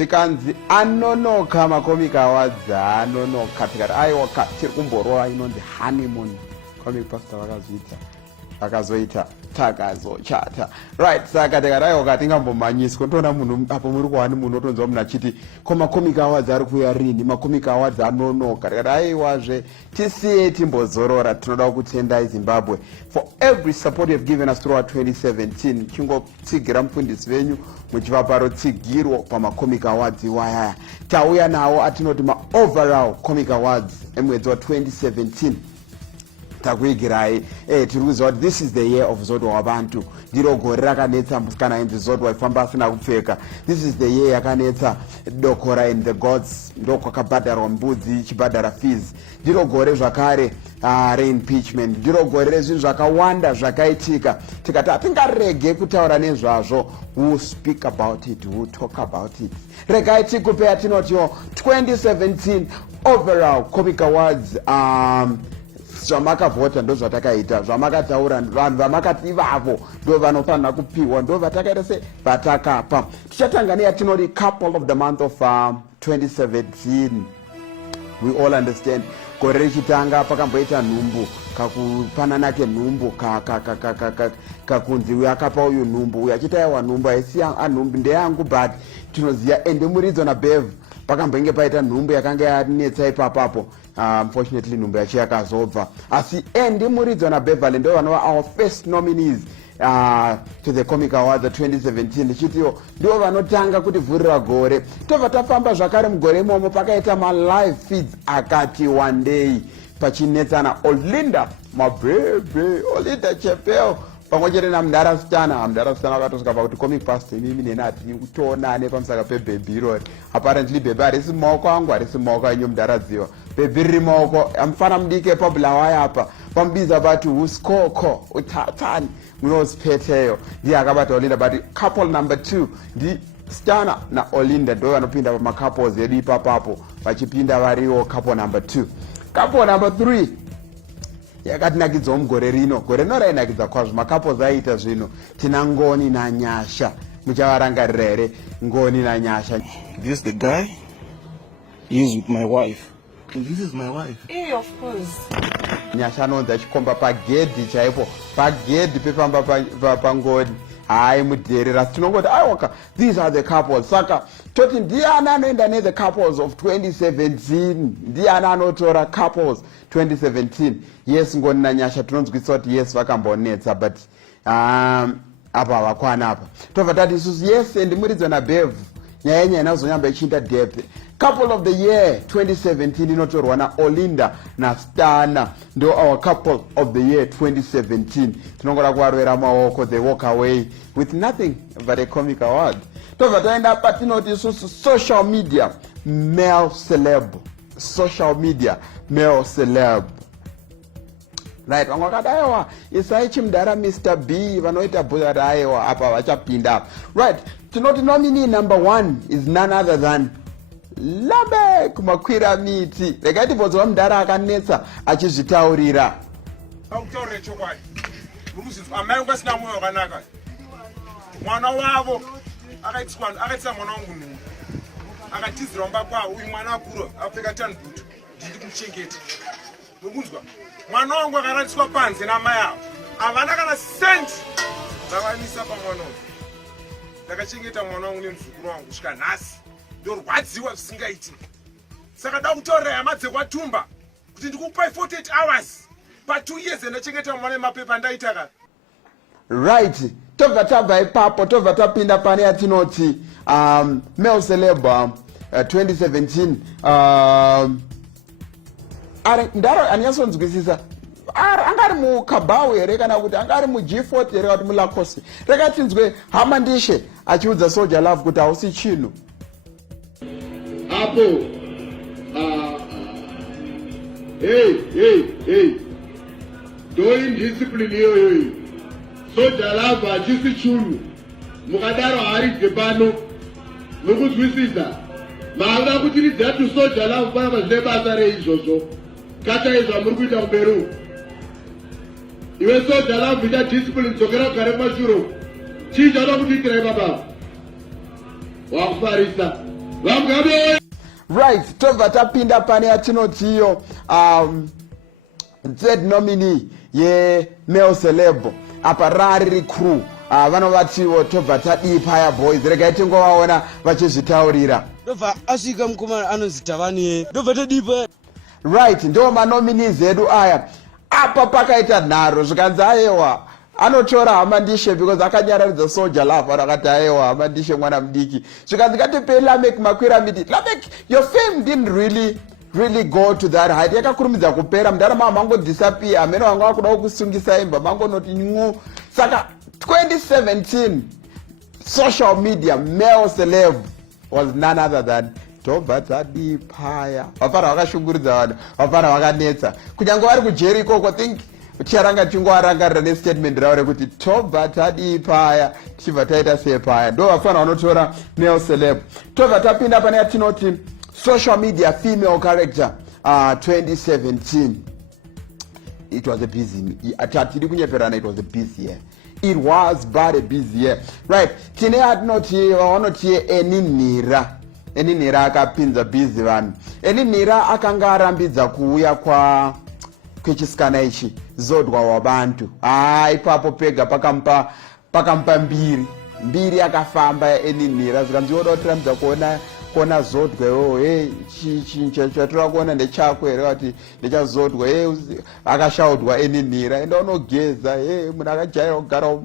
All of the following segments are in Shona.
zvikanzi anonoka macomic awards anonoka tikati aiwa tiri kumborova inonzi honeymoon comic pastor vakazoita takazochata right saka tikati aiwa katingambomanyiswa toona munhu apo muri kuhani munhu otonzwa munhu achiti ko macomic awards ari kuuya rini macomic awards anonoka tikati aiwazve tisiye timbozorora tinoda kutendai Zimbabwe for every support you have given us throughout 2017 chingotsigira mufundisi venyu muchivapa rutsigiro pamacomic awards iwayaya tauya nawo atinoti maoverall comic awards emwedzi wa2017 takuigirai tiri kuziva kuti this is the year of zodwa wabantu ndiro gore rakanetsa musikana ainzi zodwa ifamba asina kupfeka this is the year yakanetsa dokora and the gods ndokwakabhadharwa mbudzi ichibhadhara fees ndiro gore zvakare reimpeachment ndiro gore rezvinhu zvakawanda zvakaitika tikati hatingarege kutaura nezvazvo we'll speak about it, we'll talk about it. Regai tikupe atinotiwo 2017 overall comic awards zvamakavhota ndo zvatakaita zvamakataura vanhu vamakati ivavo ndo vanofanira kupiwa ndo vatakaita se vatakapa tichatanga neyatinoti couple of the month of 2017 we all understand gore richitanga pakamboita nhumbu kakupanana kenhumbu kakunzi uyu akapa uyu nhumbu uyu achitaiwa nhumbu haisi anhumbu ndeyangu but tinoziva ende muridzo nabev pakambenge paita nhumbu yakanga yanetsa ipapapo unfortunately nhumbu yacho yakazobva asi ende muridzo nabeverly ndo vanova our first nominees to the comic awards 2017 ichitiwo ndivo vanotanga kutivhurira gore tobva tafamba zvakare mugore imomo pakaita malive feeds akati one day pachinetsana olinda mabhebhe olinda chepeo pamwe chete namndarasitana vakatosvika pakuti comic pastor imimi neni hatiri kutoonane pamusaka pebhebhi irori apparently bhebhi harisi mumaoko angu harisi mumaoko anyu mudaradziwa bhebhi riri maoko amufana mudike pabhulawaya apa pamubiza bati uskoko utatani munospeteyo ndiye akabata olinda but couple number 2 ndi stana naolinda ndo vanopinda pamacouples edu ipapapo vachipinda variwo couple number 2 couple number 3 yakatinakidzawo mugore rino gore rino rainakidza kwazvo macouples aiita zvino tina ngoni nanyasha muchavarangarira here ngoni nanyasha this is the guy he is with my wife this is my wife of course nyasha anonzi achikomba pagedhi chaipo pagedhi pepamba pangoni hai mudherera tinongoti aiwaka these are the couples saka toti ndiani anoenda nethe couples of 2017 ndiani anotora couples 2017 yes ngoni nanyasha tinonzwisa kuti yes vakambonetsa but apa havakwana apa tobva tati isusu yes ndimuridzo nabev nyaya yenyaya inazonyamba ichiita depth couple of the year 2017 inotorwa naolinda nastana ndo our couple of the year 2017 tinongora kuvarovera maoko they walk away with nothing but a comic award tobva taenda patinoti isusu social media male celeb right vamwe vakati aiwa isai chimudhara Mr. B vanoita bhuzati aiwa apa vachapinda apa right tinoti nominee number 1 is none other than Labek makwira miti regai tibvunzwa mudhara akanetsa achizvitaurira akutaurire chokwadi muruzinzwa amai vangu asina mwoyo wakanaka mwana wavo akaitisa mwana wangu nhumbu akatizira mumba kwavo uyu mwana akura apfeka tanbutu ndiri kumuchengeta nokunzwa mwana wangu akaratiswa panze namai avo havana kana sendi dzavanisa pamwana wangu ndakachengeta mwana wangu nemuzukuru wangu kusvika nhasi ndorwadziwa zvisingaiti saka da kutaurira hama dzekwatumba kuti ndikupai 48 hours pa2 years ndachengeta mwana emapepa ndaitaka right tobva tabva ipapo tobva tapinda pane yatinoti male celeb 2017 ndaro anyatsonzwisisa angari mukabau here kana kuti angari mug40 here kana kuti mulacoste rekatinzwe hama ndishe achiudza soldier love kuti hausi chinhu hapo hey ndoi discipline iyoyo soldier love hachisi chunhu mukadaro haridze pano nokuzwisisa maada kuti ridzatu soldier love panapa zvine basa reizvozvo kachaizva muri kuita kuberu iwe soldier love ita discipline dzokera kugare kumashuro chii chauda kutiitira ipapa wakufarisa Vamugabe. Right, tobva tapinda pane yatinotiyo third nominee ye-male celeb apa rari crew vanovatiwo tobva tadii paya boys, regai tingovaona vachizvitaurira. Ndobva asvika mukomana anonzi Tavani, ndobva tadii paya. Right, ndo manominees edu aya. Apa pakaita nharo zvikanzi aiwa anotora hamandishe because akanyararidza soldier love akati aiwa hamandishe mwana mudiki zvikanzi ngatipe Lamek makwira miti. Lamek, your fame didn't really go to that height. Yakakurumidza kupera mundarama mango disappear. Amene wanga wakuda kusungisa imba mango noti nyu. Saka 2017 social media male celeb was none other than tobva tadii paya. Vafara vakashunguridza vanhu, vafara vakanetsa. Kunyange vari kujeri ikoko, think ticharanga tingoarangarira nestatement ravo rekuti tobva tadii paya tichibva taita sepaya. Ndo vafana vanotora male celeb. Tobva tapinda pane yatinoti social media female character 2017. It was a busy, atiri kunyeperana, it was a busy year. It was but a busy year. Right, tine yatinoti vanoti eninhira akapinza busy vanhu. Eninhira akanga arambidza kuuya kwechisikana ichi zodwa wabantu. Ipapo pega pakampa mbiri akafamba eninhira zvikanzi oda kuti rambidza kuona zodwa iwo chatira kuona ndechako here kuti ndechazodwa akashaudwa eninhira enda unogeza munhu akajaira kugara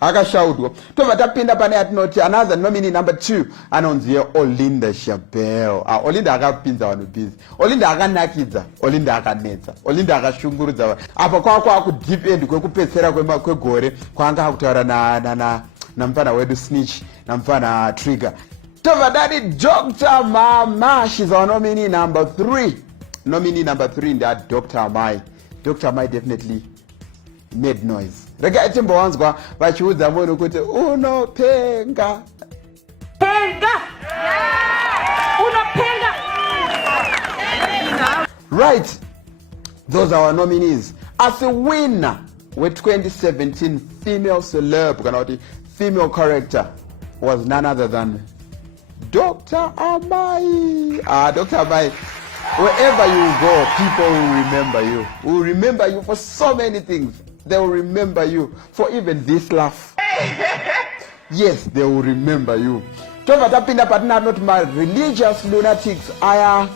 akashaudwa. Tobva tapinda pane yatinoti another nominee number 2 anonzi Olinda Shabelle. Olinda akapinza vanhu busy. Olinda akanakidza, Olinda akanetsa, Olinda akashungurudza vanhu. Apa kwakwa kudeep end kwekupedzisira kwegore kwaanga akutaura namufana wedu Snitch namufana Trigger. Tobva dadi Dr. Mama, she's our nominee number 3. Nominee number 3 that Dr. Mai. Dr. Mai definitely made noise. Regai timbowanzwa vachiudza munhu kuti unopenga. Unopenga. Right, those are our nominees. As a winner with 2017 female celeb, female character, was none other than Dr. Amai. Dr. Amai, wherever you go, people will remember you. Will remember you for so many things. They will remember you for even this laugh. Yes, they will remember you. Tova tapinda patina not my religious lunatics aya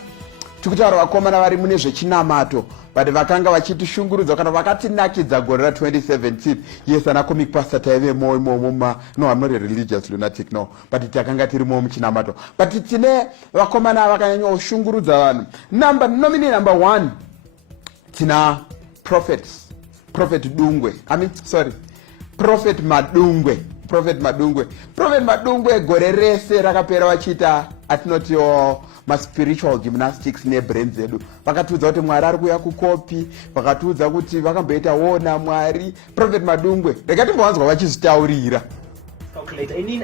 tikutaura vakomana vari mune zvechinamato but vakanga vachitishungurudza kana vakatinakidza gore ra2017. Yes, ana comic pastor taive imomo. No, I'm not a religious lunatic, no, but takanga tirimo muchinamato, but tine vakomana vakanyanya kushungurudza vanhu. Nominee number 1 tina Prophet Madungwe. Prophet Madungwe gore rese rakapera vachita atinoti spiritual gymnastics nebrains edu. Vakatiudza kuti Mwari ari kuuya kukopi, vakatiudza kuti vakamboita wona Mwari. Prophet Madungwe, rekatimbowanzwa vachizvitaurira.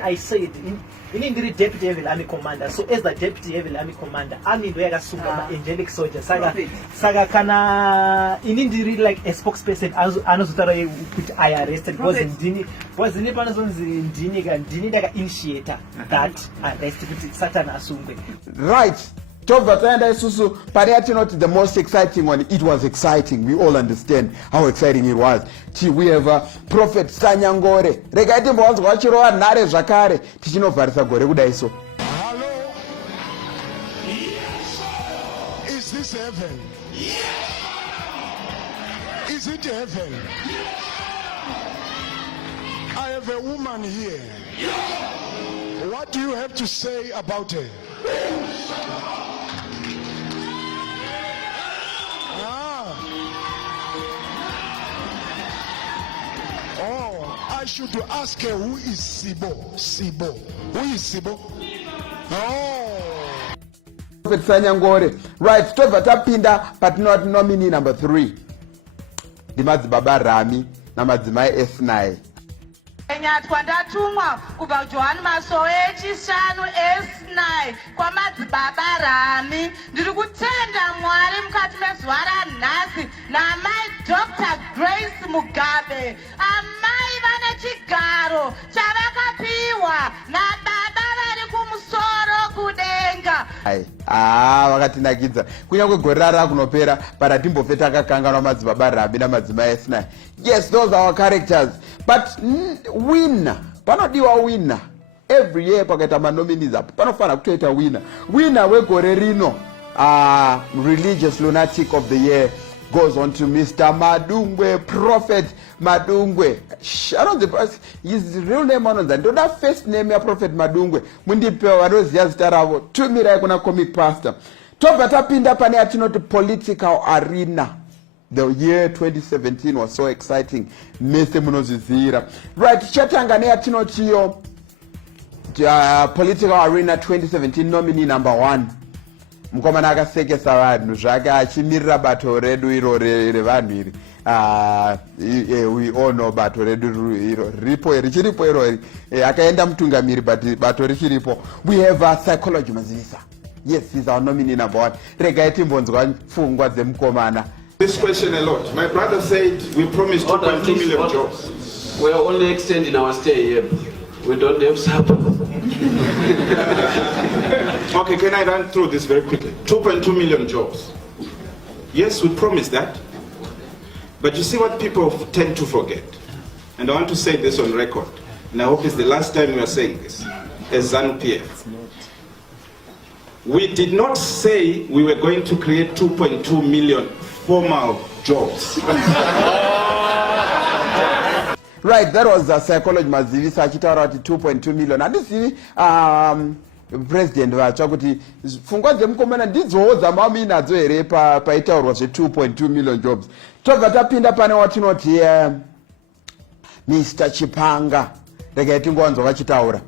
I said, inini deputy heavy army commander. So as the deputy heavy army commander, ani ndo yakasunga angelic soldier. Saga kana inini like a spokesperson anozotaura kuti I arrested was in ndini daka initiator that arrest kuti Satan asungwe. Right. Tobva taenda isusu pari yatinoti the most exciting one. It was exciting. We all understand how exciting it was. We have Prophet Sanyangore. Regai timbowanzwa vachirova nhare zvakare tichinovharisa gore kudai so. Hello. Yes. Is this heaven? Yes. Is it heaven? Yes. I have a woman here. Yes. What do you have to say about her? I should ask her, who is Sibo? Who is Sibo? Oh. Prophet Sanyangore. Right, tobva tapinda patinoti nominee number 3. Ndimadzibaba Rami namadzimai S9. Nyatwa ndatumwa kubva Johani Masowe echishanu S9 kwamadzibaba Rami. Ndiri kutenda Mwari mukati mezuva ranhasi namai Dr. Grace Mugabe. Amai vane chigaro chavakapiwa nababa vari kumusoro kude vakatinakidza kunyange gore rara kunopera but hatimbofe takakanganwa madzibaba Rabi namadzimai S9. Yes, those are our characters, but winner panodiwa winner every year. Pakaita manominees apo panofanira kutoita winner wegore rino. Religious lunatic of the year goes on to Mr. Madungwe, Prophet Madungwe. I don't know his real name on that. Don't have first name ya Prophet Madungwe. Mundipewa wanoziya zita ravo. Tumira kuna comic pastor. Toba tapinda pane atinoti political arena. The year 2017 was so exciting. Mese munozizira. Right, chatangane atinotiyo political arena 2017 nominee number 1. Mukomana akasekesa vanhu zvake achimirira bato redu iro revanhu iri. We all know bato redu iro ripo richiripo iro akaenda mutungamiri bato richiripo. We have Psychology Mazivisa. Yes, he's our nominee number 1. Regai timbonzwa pfungwa dzemukomana. This question a lot. My brother said we promised 2.2 million jobs. We are only extending our stay here. We don't have supper. Okay, can I run through this very quickly? 2.2 million jobs. Yes, we promised that. But you see what people tend to forget. And I want to say this on record. And I hope it's the last time we are saying this. As ZANU-PF. We did not say we were going to create 2.2 million formal jobs. Right, that was Psychology Mazivisa achitaura kuti 2.2 million. Handisivi president vatsva kuti pfungwa dzemukomana ndidzowo dzamami nadzo here paitaurwa zve2.2 million jobs. Tobva tapinda pane watinoti Mr. Chipanga. Regai tingowanzwa vachitaura.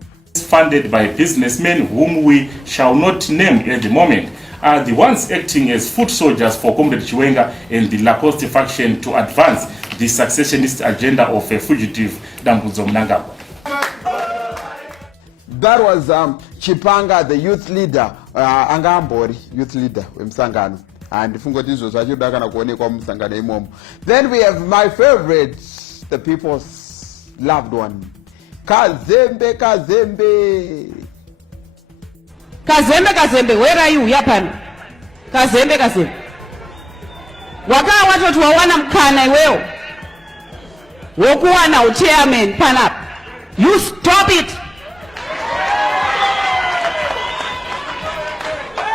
Funded by businessmen whom we shall not name at the moment are the ones acting as foot soldiers for Comrade Chiwenga and the Lacoste faction to advance the successionist agenda of a fugitive Dambudzo Mnangagwa. That was Chipanga, the youth leader, Angambori, youth leader, Msangano. And then we have my favorite, the people's loved one, Kazembe. Kazembe, where are you? Yapan. Kazembe. Waka watoti wawana mkana iweo. Wokuwana chairman panap. You stop it.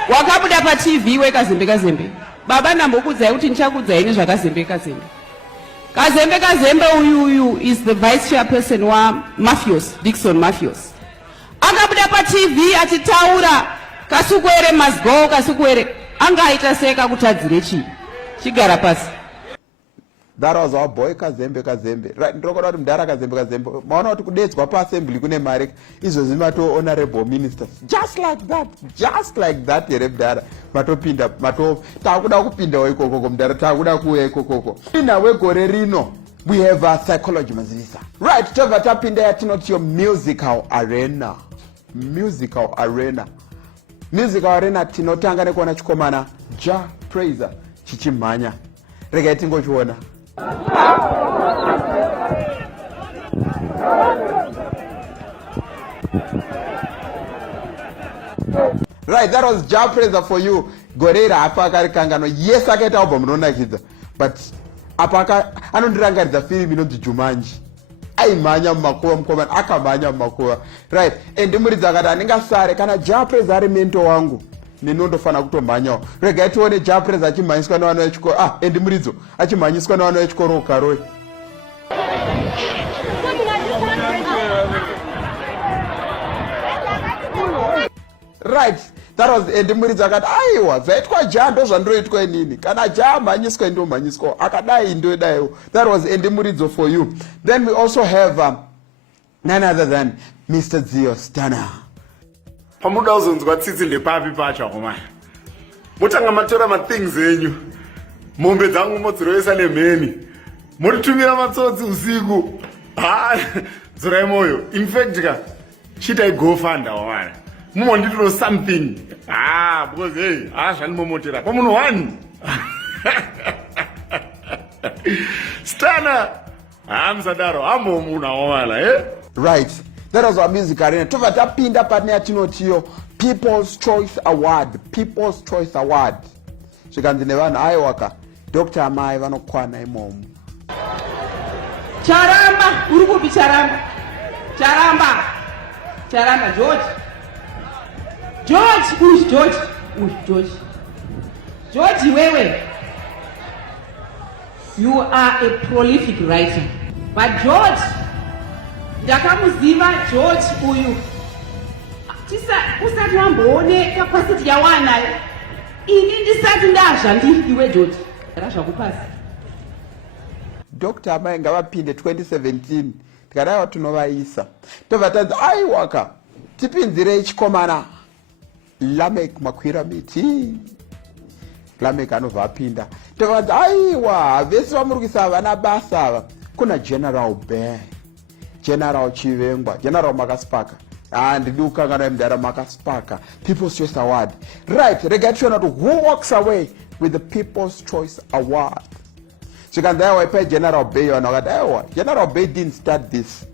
Wakabuda pa TV we Kazembe. Baba nambokudzai kuti ndichakudzai nezvakazembe. Kazembe uyu is the vice chairperson wa Mafios, Dickson Mafios. Akabuda pa TV achitaura kasukwere must go kasukwere angaita seka kutadzire chigara pasi. That was our boy Kazembe. Right, ndinokuda kuti mudhara Kazembe. Maona kuti kudedzwa pa assembly kune mari izvo zimato honorable ministers. Just like that here mudhara. Matopinda takuda kupinda ikoko mudhara takuda kuya ikoko. Ina wegore rino. We have Psychology Mazivisa. Right, tova tapinda yatinoti musical arena. Musical arena tinotanga nekuona chikomana Ja Praiser chichimhanya. Regai tingochiona. Right, that was Ja Praiser for you. Gorera apa akarikangano. Yes, akaita album ronakidza. But apa anondirangaridza film inonzi Jumanji. Aimhanya mumakuva mukomana akamhanya mumakuva. Right, and muridzi akati handingasare kana Ja Praiser ari mento wangu ninondofana kutomhanyawo. Regai tione Ja Praiser achimhanyiswa nevana vechikoro. And muridzo achimhanyiswa nevana vechikoro ukaroi. Right, that was Muridzo akati aiwa zvaitwa Ja ndo zvandoitwa inini kana Ja amhanyiswa ndomhanyiswa akadai ndodaiwo. That was Muridzo for you. Then we also have none other than Mr. Zio Stana. Pamuda uzonzwa tsitsi ndepapi pacho komana. Mutanga matora mathings enyu. Mombe dzangu modziroesa nemheni. Muritumira matsotsi usiku. Dzirai moyo. In fact chitai GoFund awana. Mumonditiro something. Because hey, zvanimomotera. Pamuno one. Stana. Hamsadaro. Hamomuna wala, eh? Right. That was our music arena. Tova tapinda pane atinotiyo People's Choice Award, People's Choice Award. Zvikanzi nevanhu aiwaka Dr. Amai vanokwana imomo. Charamba, urukupi Charamba. Charamba, George. George, wewe. You are a prolific writer. But George, ndakamuziva George uyu. Usati wamboone capacity yawanayo. Ini ndisati ndazva iwe George. Ndazvakupasa. Dr. Amai ngavapinde 2017 tikadaiwa tunovaisa tobva tanzi aiwaka tipinzirei chikomana Lamek Makwira Miti. Lamek anobva apinda tobva tanzi aiwa vese vamurukisa vana basa ava kuna General Bay, General Chivengwa, General Makaspaka. Ndidi kukanganwa mudara Makaspaka. People's Choice Award. Right, regai tichiona kuti who walks away with the People's Choice Award. Zvikanzi aiwa ipai General Bay, vanhu vakati aiwa General Bay didn't start this.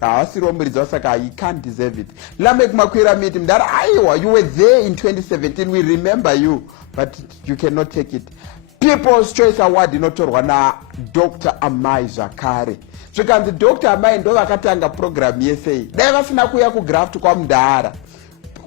Haasiriwo muridzi saka he can't deserve it. Lamek Makwira Miti mudara aiwa you were there in 2017, we remember you, but you cannot take it. People's Choice Award inotorwa na Dr. Amai zvakare. Zvikanzi Dr. Amai ndo vakatanga program yese. Dai vasina kuuya kugraft kwaMudhara.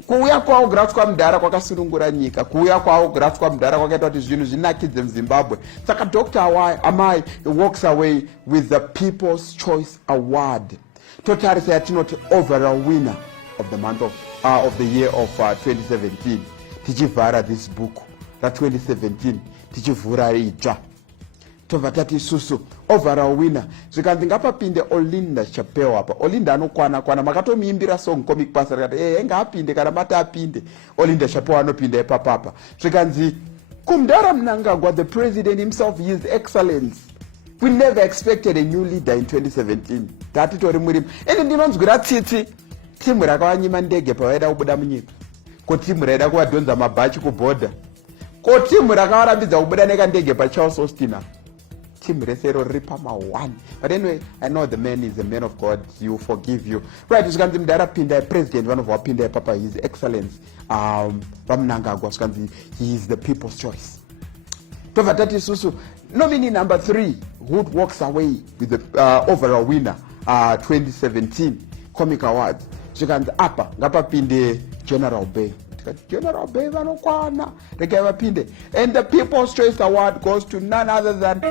Kuuya kwavo graft kwaMudhara kwakasunungura nyika. Kuuya kwavo graft kwaMudhara kwakaita kuti zvinhu zvinakidze muZimbabwe. Saka Dr. Amai walks away with the People's Choice Award. Totarisa yatinoti overall winner of the month of the year of 2017. Tichivhara this book ra 2017 tichivhura idzva tobva tati isusu overall winner. Zvikanzi ngapapinde Olinda Chapeo apa. Olinda anokwana makatomuimbira song comic pasa rakati ngaapinde kana mati apinde Olinda Chapeo anopinda ipapapa. Zvikanzi kumudhara Mnangagwa, the president himself, His Excellency. We never expected a new leader in 2017. Tatitori murimo ende ndinonzwira tsitsi timu rakavanyima ndege pavaida kubuda munyika, ko timu raida kuvadhonza mabhachi kubhodha, ko timu rakavarambidza kubuda nekandege paCharles Austin. Timu resero riri pama1. But anyway, I know the man is a man of God. You forgive you. Right, zvikanzi mudhara pinda president vanobva vapinda ipapa His Excellency vaMnangagwa. Zvikanzi he is the people's choice. Tobva tati isusu nominee number 3 who walks away with the overall winner 2017 Comic Awards. Zvikanzi apa ngapapinde General Bay. General Bay vanokwana regai vapinde, and the People's Choice Award goes to none other than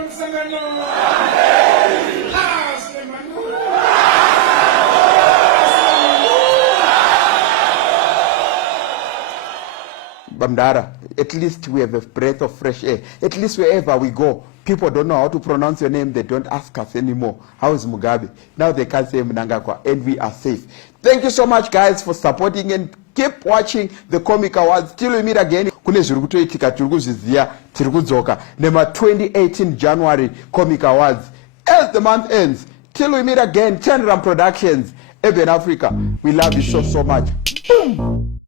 Bamdara. At least we have a breath of fresh air. At least wherever we go, people don't know how to pronounce your name. They don't ask us anymore. How is Mugabe? Now they can't say Mnangagwa, and we are safe. Thank you so much, guys, for supporting and keep watching the Comic Awards. Till we meet again. Kune zviri kutoitika tiri kuzviziva tiri kudzoka nema 2018 January Comic Awards. As the month ends, till we meet again, Chandram Productions, Eben Africa. We love you so much. Boom.